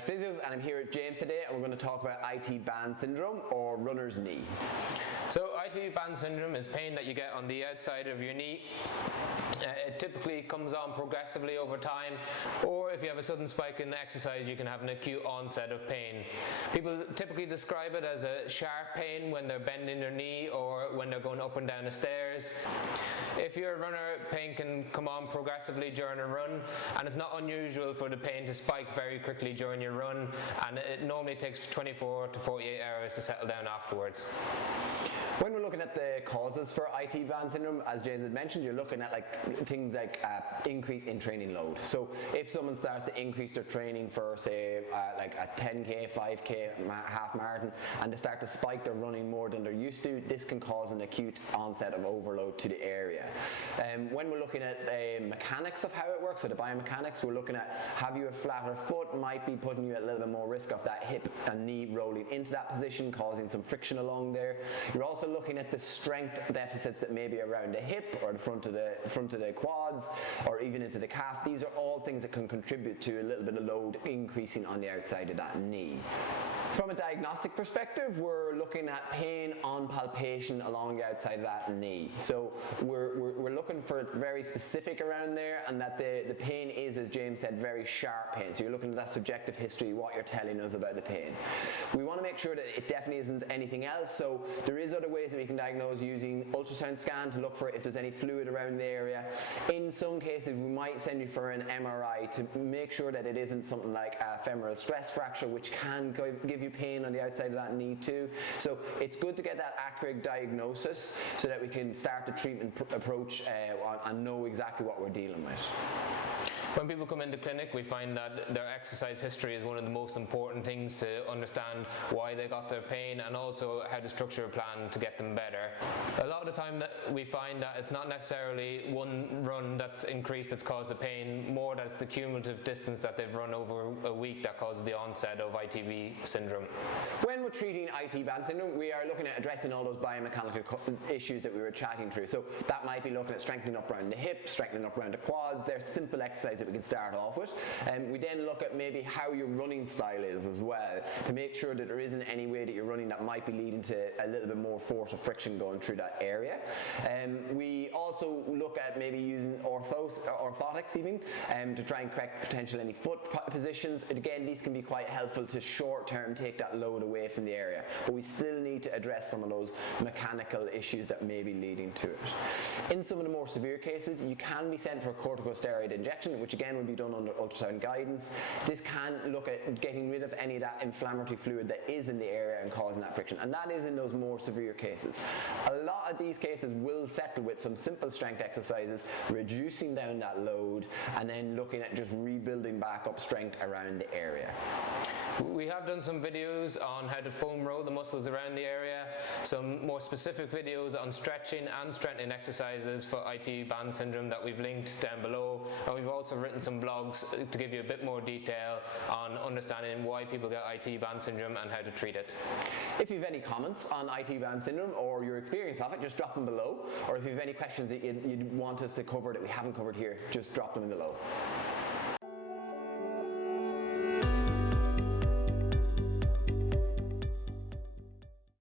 Irish Physios, and I'm here with James today, and we're going to talk about IT band syndrome, or runner's knee. So IT band syndrome is pain that you get on the outside of your knee. It typically comes on progressively over time, or if you have a sudden spike in exercise, you can have an acute onset of pain. People typically describe it as a sharp pain when they're bending their knee or when they're going up and down the stairs. If you're a runner, pain can come on progressively during a run, and it's not unusual for the pain to spike very quickly during your run, and it normally takes 24 to 48 hours to settle down afterwards. When we're looking at the causes for IT band syndrome, as James had mentioned, you're looking at things like increase in training load. So if someone starts to increase their training for, say, like a 10k, 5k, half marathon, and they start to spike their running more than they're used to, this can cause an acute onset of overload to the area. When we're looking at mechanics of how it works, so the biomechanics, we're looking at have you a flatter foot, might be putting you at a little bit more risk of that hip and knee rolling into that position, causing some friction along there. You're also looking at the strength deficits that may be around the hip or the front of the quads or even into the calf. These are all things that can contribute to a little bit of load increasing on the outside of that knee. From a diagnostic perspective, we're looking at pain on palpation along the outside of that knee. So we're looking for very specific around there, and that the pain is, as James said, very sharp pain. So you're looking at that subjective history, what you're telling us about the pain. We want to make sure that it definitely isn't anything else. So there is other ways that we can diagnose using ultrasound scan to look for if there's any fluid around the area. In some cases, we might send you for an MRI to make sure that it isn't something like a femoral stress fracture, which can give you pain on the outside of that knee too. So it's good to get that accurate diagnosis so that we can start the treatment approach and know exactly what we're dealing with. When people come into clinic, we find that their exercise history is one of the most important things to understand why they got their pain, and also how to structure a plan to get them better. A lot of the time that we find that it's not necessarily one run that's increased that's caused the pain, more that it's the cumulative distance that they've run over a week that causes the onset of ITB syndrome. When we're treating IT band syndrome, we are looking at addressing all those biomechanical issues that we were chatting through. So that might be looking at strengthening up around the hip, strengthening up around the quads. There's simple exercises that we can start off with. We then look at maybe how your running style is as well, to make sure that there isn't any way that you're running that might be leading to a little bit more force or friction going through that area. We also look at maybe using orthotics even to try and correct potential any foot positions. And again, these can be quite helpful to short term take that load away from the area, but we still need to address some of those mechanical issues that may be leading to it. In some of the more severe cases, you can be sent for a corticosteroid injection, which again will be done under ultrasound guidance. This can look at getting rid of any of that inflammatory fluid that is in the area and causing that friction, and that is in those more severe cases. A lot of these cases will settle with some simple strength exercises, reducing down that load, and then looking at just rebuilding back up strength around the area. We have done some videos on how to foam roll the muscles around the area, some more specific videos on stretching and strengthening exercises for IT band syndrome that we've linked down below, and we've also written some blogs to give you a bit more detail on understanding why people get IT band syndrome and how to treat it. If you have any comments on IT band syndrome or your experience of it, just drop them below, or if you have any questions that you'd want us to cover that we haven't covered here, just drop them below.